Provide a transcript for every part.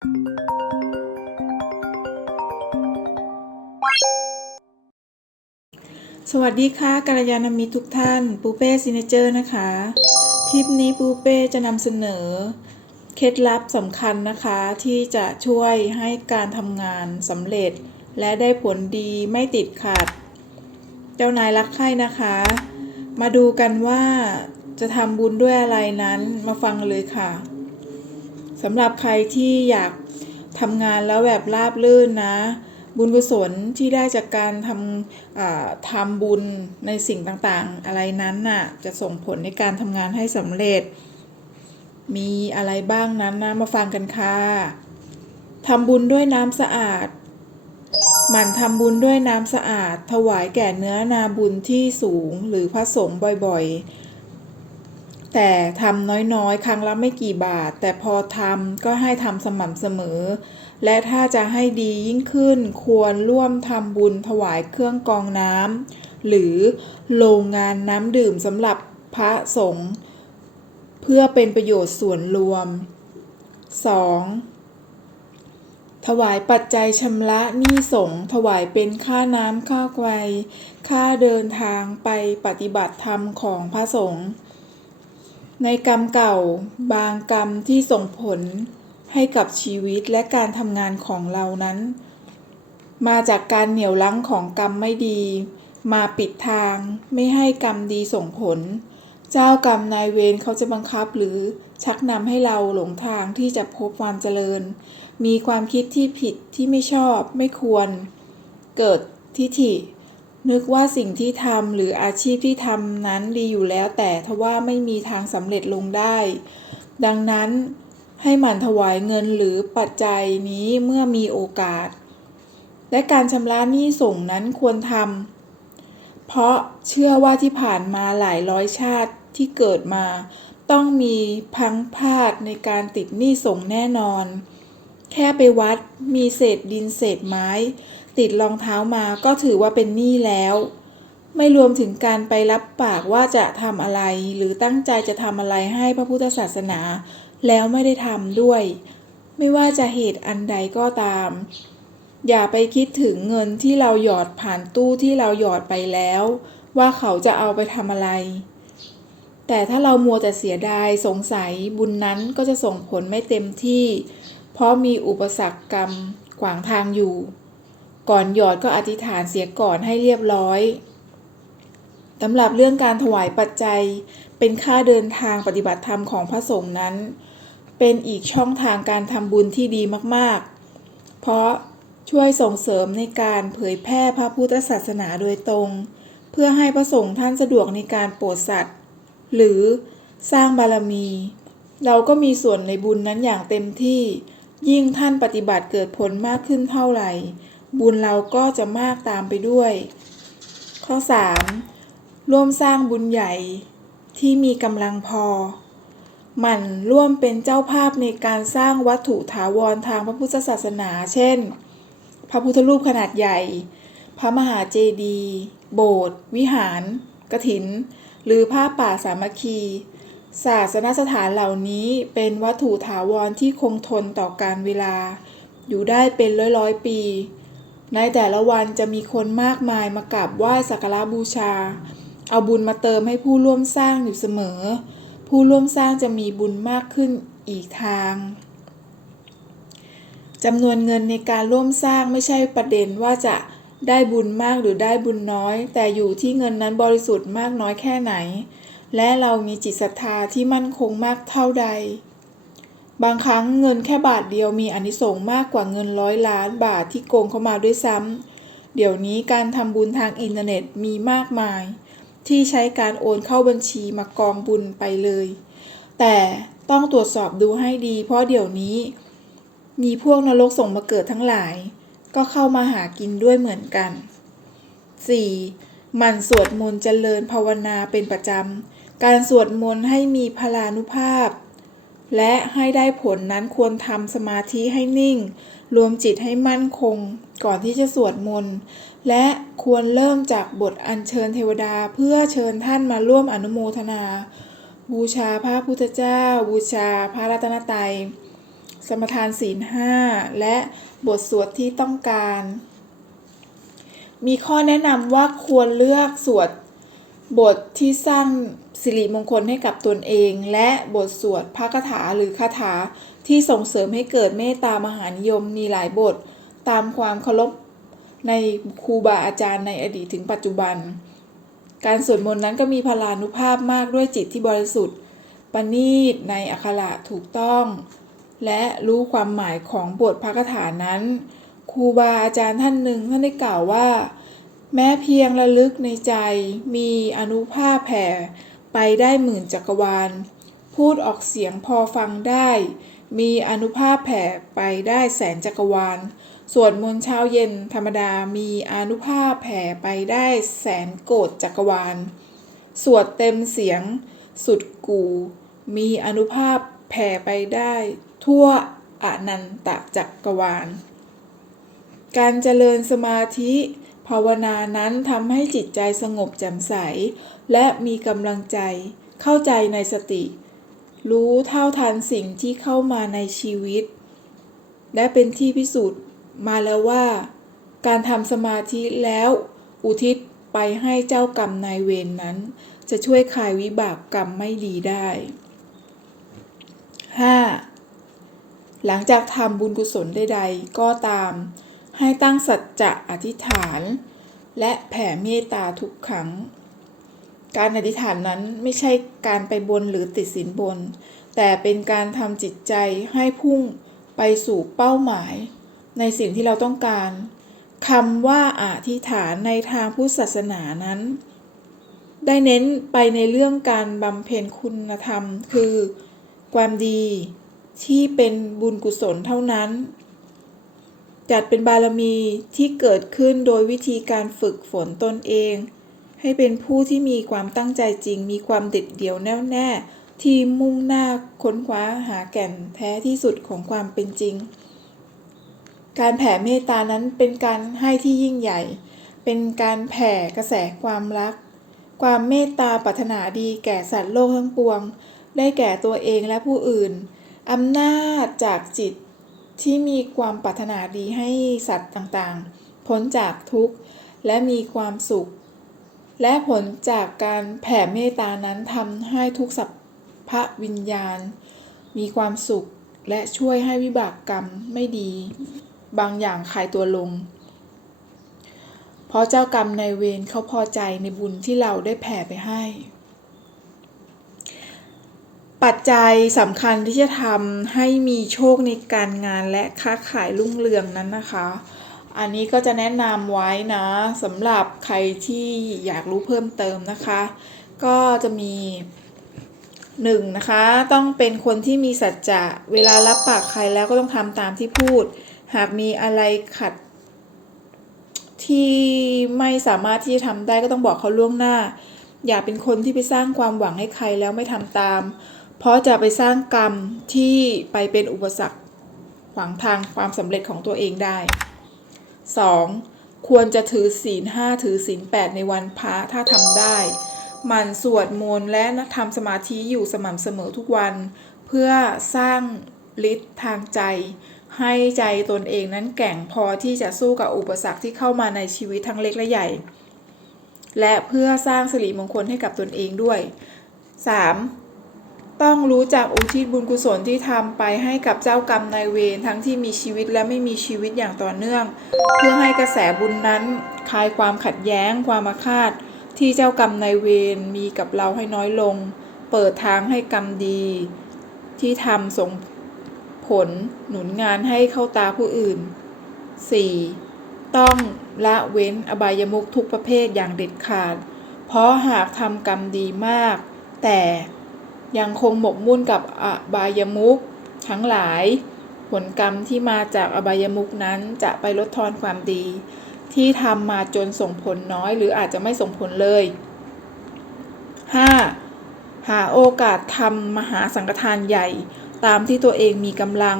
สวัสดีค่ะกัลยาณมิตรทุกท่าน ปูเป้ซิเนเจอร์นะคะ คลิปนี้ปูเป้จะนำเสนอ เคล็ดลับสำคัญนะคะ ที่จะช่วยให้การทำงานสำเร็จ และได้ผลดีไม่ติดขัด เจ้านายรักใคร่นะคะ มาดูกันว่าจะทำบุญด้วยอะไรนั้นมาฟังเลยค่ะ สำหรับใครที่อยากทำงานแล้วแบบราบรื่นนะ บุญกุศลที่ได้จากการทำทำบุญในสิ่งต่างๆ อะไรนั้นน่ะจะส่งผลในการทำงานให้สำเร็จ มีอะไรบ้างนั้นนะมาฟังกันค่ะทำบุญด้วยน้ำสะอาด หมั่นทำบุญด้วยน้ำสะอาด ถวายแก่เนื้อนาบุญที่สูงหรือพระสงฆ์บ่อยๆ แต่ทำน้อยๆ ครั้งละไม่กี่บาท แต่พอทำก็ให้ทำสม่ำเสมอ และถ้าจะให้ดียิ่งขึ้นควรร่วมทำบุญถวายเครื่องกองน้ำหรือโรงงานน้ำดื่มสำหรับพระสงฆ์เพื่อเป็นประโยชน์ส่วนรวม 2. ถวายปัจจัยชำระหนี้สงฆ์ถวายเป็นค่าน้ำค่าไฟค่าเดินทางไปปฏิบัติธรรมของพระสงฆ์ ในกรรมเก่า บางกรรมที่ส่งผลให้กับชีวิตและการทำงานของเรานั้น มาจากการเหนี่ยวรั้งของกรรมไม่ดี มาปิดทางไม่ให้กรรมดีส่งผล เจ้ากรรมนายเวรเขาจะบังคับหรือชักนำให้เราหลงทางที่จะพบความเจริญ มีความคิดที่ผิดที่ไม่ชอบไม่ควร เกิดทิฐิ นึกว่าสิ่งที่ทำหรืออาชีพที่ทำนั้นดีอยู่แล้ว แต่ทว่าไม่มีทางสำเร็จลงได้ ดังนั้นให้หมั่นถวายเงินหรือปัจจัยนี้เมื่อมีโอกาส และการชำระหนี้ส่งนั้นควรทำเพราะเชื่อว่าที่ผ่านมาหลายร้อยชาติที่เกิดมา ต้องมีพังพาดในการติดหนี้ส่งแน่นอน แค่ไปวัดมีเศษดินเศษไม้ ติดรองเท้ามาก็ถือว่าเป็นหนี้แล้ว ไม่รวมถึงการไปรับปากว่าจะทำอะไร หรือตั้งใจจะทำอะไรให้พระพุทธศาสนา แล้วไม่ได้ทำด้วย ไม่ว่าจะเหตุอันใดก็ตาม อย่าไปคิดถึงเงินที่เราหยอดผ่านตู้ที่เราหยอดไปแล้ว ว่าเขาจะเอาไปทำอะไรแต่ถ้าเรามัวแต่เสียดายสงสัยบุญนั้นก็จะส่งผลไม่เต็มที่ เพราะมีอุปสรรคกรรมขวางทางอยู่ ก่อนหยอดก็อธิษฐานเสียก่อนให้เรียบร้อยสำหรับเรื่องการถวายปัจจัย เป็นค่าเดินทางปฏิบัติธรรมของพระสงฆ์นั้น เป็นอีกช่องทางการทำบุญที่ดีมากๆ เพราะช่วยส่งเสริมในการเผยแพร่พระพุทธศาสนาโดยตรง เพื่อให้พระสงฆ์ท่านสะดวกในการโปรดสัตว์ หรือสร้างบารมี เราก็มีส่วนในบุญนั้นอย่างเต็มที่ ยิ่งท่านปฏิบัติเกิดผลมากขึ้นเท่าไหร่ บุญเราก็จะมากตามไปด้วย ข้อ 3. ร่วมสร้างบุญใหญ่ที่มีกำลังพอ หมั่นร่วมเป็นเจ้าภาพในการสร้างวัตถุถาวรทางพระพุทธศาสนา เช่น พระพุทธรูปขนาดใหญ่ พระมหาเจดีย์โบสถ์วิหาร กรถิน หรือผ้าป่าสามัคคี ศาสนสถานเหล่านี้เป็นวัตถุถาวรที่คงทนต่อการเวลา อยู่ได้เป็นร้อยร้อยๆปี ในแต่ละวันจะมีคนมากมายมากราบไหว้สักการะบูชา เอาบุญมาเติมให้ผู้ร่วมสร้างอยู่เสมอ ผู้ร่วมสร้างจะมีบุญมากขึ้นอีกทางจำนวนเงินในการร่วมสร้างไม่ใช่ประเด็นว่าจะได้บุญมากหรือได้บุญน้อย แต่อยู่ที่เงินนั้นบริสุทธิ์มากน้อยแค่ไหน และเรามีจิตศรัทธาที่มั่นคงมากเท่าใด บางครั้งเงินแค่บาทเดียวมีอนิสงส์มากกว่าเงินร้อยล้านบาทที่โกงเข้ามาด้วยซ้ำเดี๋ยวนี้การทำบุญทางอินเทอร์เน็ตมีมากมาย ที่ใช้การโอนเข้าบัญชีมากองบุญไปเลย แต่ต้องตรวจสอบดูให้ดี เพราะเดี๋ยวนี้ มีพวกนรกส่งมาเกิดทั้งหลาย ก็เข้ามาหากินด้วยเหมือนกัน 4. มันสวดมนต์เจริญภาวนาเป็นประจำ การสวดมนต์ให้มีพลานุภาพ และให้ได้ผลนั้นควรทำสมาธิให้นิ่ง รวมจิตให้มั่นคง ก่อนที่จะสวดมนต์ และควรเริ่มจากบทอัญเชิญเทวดาเพื่อเชิญท่านมาร่วมอนุโมทนา บูชาพระพุทธเจ้า บูชาพระรัตนตรัย สมทานศีลห้าและบทสวดที่ต้องการ มีข้อแนะนำว่าควรเลือกสวด บทที่สร้างสิริมงคลให้กับตนเอง และบทสวดพระคาถาหรือคาถาที่ส่งเสริมให้เกิดเมตตามหานิยมมีหลายบท ตามความเคารพในครูบาอาจารย์ในอดีตถึงปัจจุบัน การสวดมนต์นั้นก็มีพลานุภาพมากด้วยจิตที่บริสุทธิ์ประณีตในอักขระถูกต้อง และรู้ความหมายของบทพระคาถานั้น ครูบาอาจารย์ท่านหนึ่งท่านได้กล่าวว่า แม้เพียงระลึกในใจมีอนุภาพแผ่ ไปได้หมื่นจักรวาล พูดออกเสียงพอฟังได้ มีอนุภาพแผ่ไปได้แสนจักรวาลสวดมนต์เช้าเย็นธรรมดามีอนุภาพแผ่ไปได้แสนโกฏจักรวาล สวดเต็มเสียง สุดกู มีอนุภาพแผ่ไปได้ ทั่วอนันตจักรวาล การเจริญสมาธิ ภาวนานั้นทำให้จิตใจสงบแจ่มใส และมีกำลังใจ เข้าใจในสติ รู้เท่าทันสิ่งที่เข้ามาในชีวิต และเป็นที่พิสูจน์มาแล้วว่า การทำสมาธิแล้ว อุทิศไปให้เจ้ากรรมนายเวรนนั้น จะช่วยคลายวิบากกรรมไม่ดีได้ 5. หลังจากทำบุญกุศลใดๆ ก็ตาม ให้ตั้งสัจจะอธิษฐาน และแผ่เมตตาทุกครั้ง การอธิษฐานนั้นไม่ใช่การไปบนหรือติดสินบน แต่เป็นการทำจิตใจให้พุ่งไปสู่เป้าหมาย ในสิ่งที่เราต้องการคำว่าอธิษฐานในทางพุทธศาสนานั้น ได้เน้นไปในเรื่องการบำเพ็ญคุณธรรม คือ ความดีที่เป็นบุญกุศลเท่านั้น จัดเป็นบารมีที่เกิดขึ้นโดยวิธีการฝึกฝนตนเอง ให้เป็นผู้ที่มีความตั้งใจจริง มีความเด็ดเดี่ยวแน่วแน่ ที่มุ่งหน้าค้นคว้าหาแก่นแท้ที่สุดของความเป็นจริง การแผ่เมตตานั้นเป็นการให้ที่ยิ่งใหญ่ เป็นการแผ่กระแสความรัก ความเมตตาปรารถนาดีแก่สัตว์โลกทั้งปวง ได้แก่ตัวเองและผู้อื่นอำนาจจากจิต ที่มีความปรารถนาดีให้สัตว์ต่างๆ พ้นจากทุกข์และมีความสุข และผลจากการแผ่เมตานั้นทำให้ทุกสัพพะวิญญาณ มีความสุขและช่วยให้วิบากกรรมไม่ดี บางอย่างคลายตัวลง เพราะเจ้ากรรมในเวรเขาพอใจในบุญที่เราได้แผ่ไปให้ ปัจจัยสำคัญที่จะทำให้มีโชคในการงานและค้าขายรุ่งเรืองนั้นนะคะ อันนี้ก็จะแนะนำไว้นะสำหรับใครที่อยากรู้เพิ่มเติมนะคะ ก็จะมีหนึ่งนะคะต้องเป็นคนที่มีสัจจะเวลารับปากใครแล้วก็ต้องทำตามที่พูด หากมีอะไรขัด ที่ไม่สามารถที่จะทำได้ก็ต้องบอกเขาล่วงหน้า อย่าเป็นคนที่ไปสร้างความหวังให้ใครแล้วไม่ทำตาม เพราะจะไปสร้างกรรมที่ไปเป็นอุปสรรคขวางทางความสำเร็จของตัวเองได้ 2. ควรจะถือศีลห้าถือศีลแปดในวันพระถ้าทำได้หมันสวดมนต์และทำสมาธิอยู่สม่ำเสมอทุกวัน เพื่อสร้างฤทธิ์ทางใจ ให้ใจตนเองนั้นแก่งพอที่จะสู้กับอุปสรรคที่เข้ามาในชีวิตทั้งเล็กและใหญ่ และเพื่อสร้างสิริมงคลให้กับตนเองด้วย 3. ต้องรู้จักอุทิศบุญกุศลที่ทำไปให้กับเจ้ากรรมนายเวรทั้งที่มีชีวิตและไม่มีชีวิตอย่างต่อเนื่อง เพื่อให้กระแสบุญนั้นคลายความขัดแย้ง ความอาฆาต ที่เจ้ากรรมนายเวรมีกับเราให้น้อยลง เปิดทางให้กรรมดี ที่ทำส่งผลหนุนงานให้เข้าตาผู้อื่น 4. ต้องละเว้นอบายมุขทุกประเภทอย่างเด็ดขาด เพราะหากทำกรรมดีมาก แต่ ยังคงหมกมุ่นกับอบายมุขทั้งหลาย ผลกรรมที่มาจากอบายมุขนั้นจะไปลดทอนความดี ที่ทำมาจนส่งผลน้อยหรืออาจจะไม่ส่งผลเลย 5. หาโอกาสทำมหาสังฆทานใหญ่ ตามที่ตัวเองมีกำลัง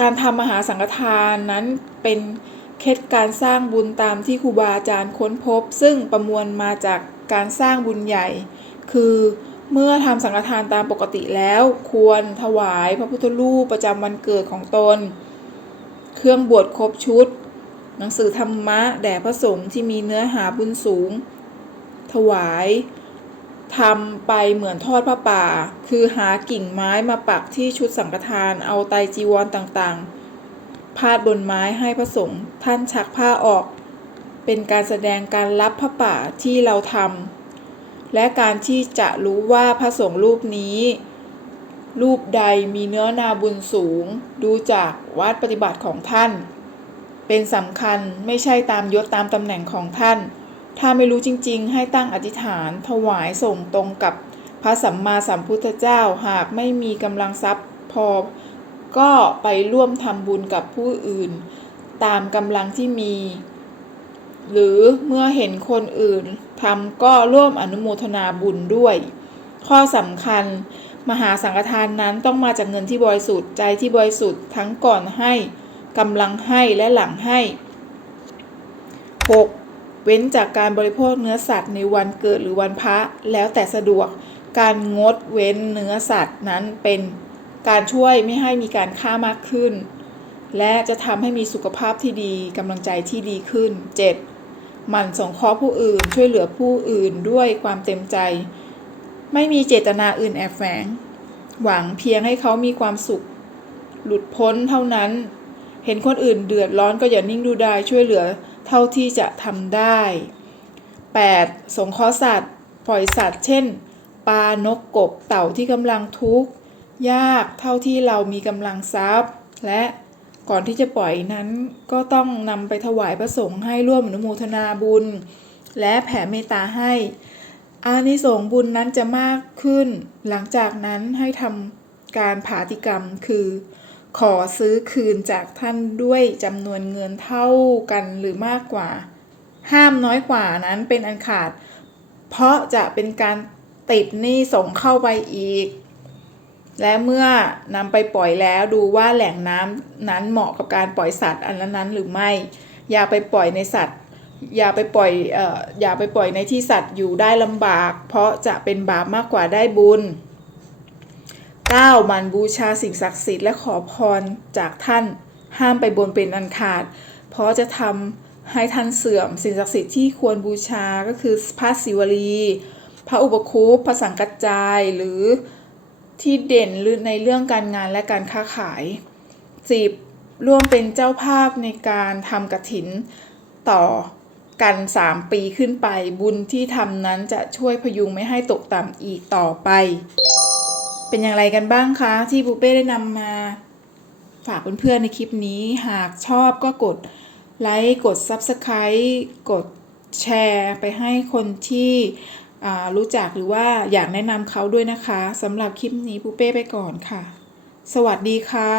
การทำมหาสังฆทานนั้นเป็นเคล็ดการสร้างบุญตามที่ครูบาอาจารย์ค้นพบ ซึ่งประมวลมาจากการสร้างบุญใหญ่ คือ เมื่อทำสังฆทานตามปกติแล้ว ควรถวายพระพุทธรูปประจำวันเกิดของตน เครื่องบวชครบชุด หนังสือธรรมะแด่พระสงฆ์ที่มีเนื้อหาบุญสูง ถวายทำไปเหมือนทอดผ้าป่า คือหากิ่งไม้มาปักที่ชุดสังฆทานเอาไตจีวรต่างๆ พาดบนไม้ให้พระสงฆ์ท่านชักผ้าออก เป็นการแสดงการรับผ้าป่าที่เราทำ และการที่จะรู้ว่าพระสงฆ์รูปนี้ รูปใดมีเนื้อนาบุญสูง ดูจากวัดปฏิบัติของท่าน เป็นสำคัญไม่ใช่ตามยศตามตำแหน่งของท่าน ถ้าไม่รู้จริงๆ ให้ตั้งอธิษฐานถวายส่งตรงกับพระสัมมาสัมพุทธเจ้าหากไม่มีกำลังทรัพย์พอ ก็ไปร่วมทำบุญกับผู้อื่น ตามกำลังที่มี หรือเมื่อเห็นคนอื่นทำก็ร่วมอนุโมทนาบุญด้วย ข้อสำคัญ มหาสังฆทานนั้นต้องมาจากเงินที่บริสุทธิ์ใจที่บริสุทธิ์ทั้งก่อนให้กำลังให้และหลังให้ 6. เว้นจากการบริโภคเนื้อสัตว์ในวันเกิดหรือวันพระแล้วแต่สะดวก การงดเว้นเนื้อสัตว์นั้นเป็นการช่วยไม่ให้มีการฆ่ามากขึ้น และจะทำให้มีสุขภาพที่ดีกำลังใจที่ดีขึ้น 7. หมั่นสงเคราะห์ผู้อื่น ช่วยเหลือผู้อื่นด้วยความเต็มใจ ไม่มีเจตนาอื่นแอบแฝง หวังเพียงให้เขามีความสุข หลุดพ้นเท่านั้น เห็นคนอื่นเดือดร้อนก็อย่านิ่งดูดายช่วยเหลือเท่าที่จะทำได้ 8. สงเคราะห์สัตว์ ปล่อยสัตว์ เช่น ปลา นก กบ เต่าที่กำลังทุกข์ ยาก เท่าที่เรามีกำลังทรัพย์ และ ก่อนที่จะปล่อยนั้นก็ต้องนำไปถวายพระสงฆ์ให้ร่วมอนุโมทนาบุญ และแผ่เมตตาให้ อานิสงส์บุญนั้นจะมากขึ้น หลังจากนั้นให้ทำการผาติกรรมคือ ขอซื้อคืนจากท่านด้วยจำนวนเงินเท่ากันหรือมากกว่า ห้ามน้อยกว่านั้นเป็นอันขาด เพราะจะเป็นการติดหนี้ส่งเข้าไปอีก และเมื่อนำไปปล่อยแล้วดูว่าแหล่งน้ำนั้นเหมาะกับการปล่อยสัตว์อันนั้นหรือไม่ อย่าไปปล่อยในสัตว์ อย่าไปปล่อยเอ่ออย่าไปปล่อยในที่สัตว์อยู่ได้ลำบาก เพราะจะเป็นบาปมากกว่าได้บุญ 9. มันบูชาสิ่งศักดิ์สิทธิ์และขอพรจากท่านห้ามไปบนเป็นอันขาด เพราะจะทำให้ท่านเสื่อม สิ่งศักดิ์สิทธิ์ที่ควรบูชาก็คือพระศิวลี พระอุปคุปพระสังกัจจายหรือ ที่เด่นในเรื่องการงานและการค้าขาย 10. ร่วมเป็นเจ้าภาพในการทำกฐินต่อกัน 3 ปีขึ้นไป บุญที่ทำนั้นจะช่วยพยุงไม่ให้ตกต่ำอีกต่อไป เป็นอย่างไรกันบ้างคะ ที่ปูเป้ได้นำมาฝากเพื่อนๆในคลิปนี้ หากชอบก็กดไลค์ กด Subscribe กดแชร์ไปให้คนที่ รู้จักหรือว่าอยากแนะนำเขาด้วยนะคะสำหรับคลิปนี้ปูเป้ไปก่อนค่ะ สวัสดีค่ะ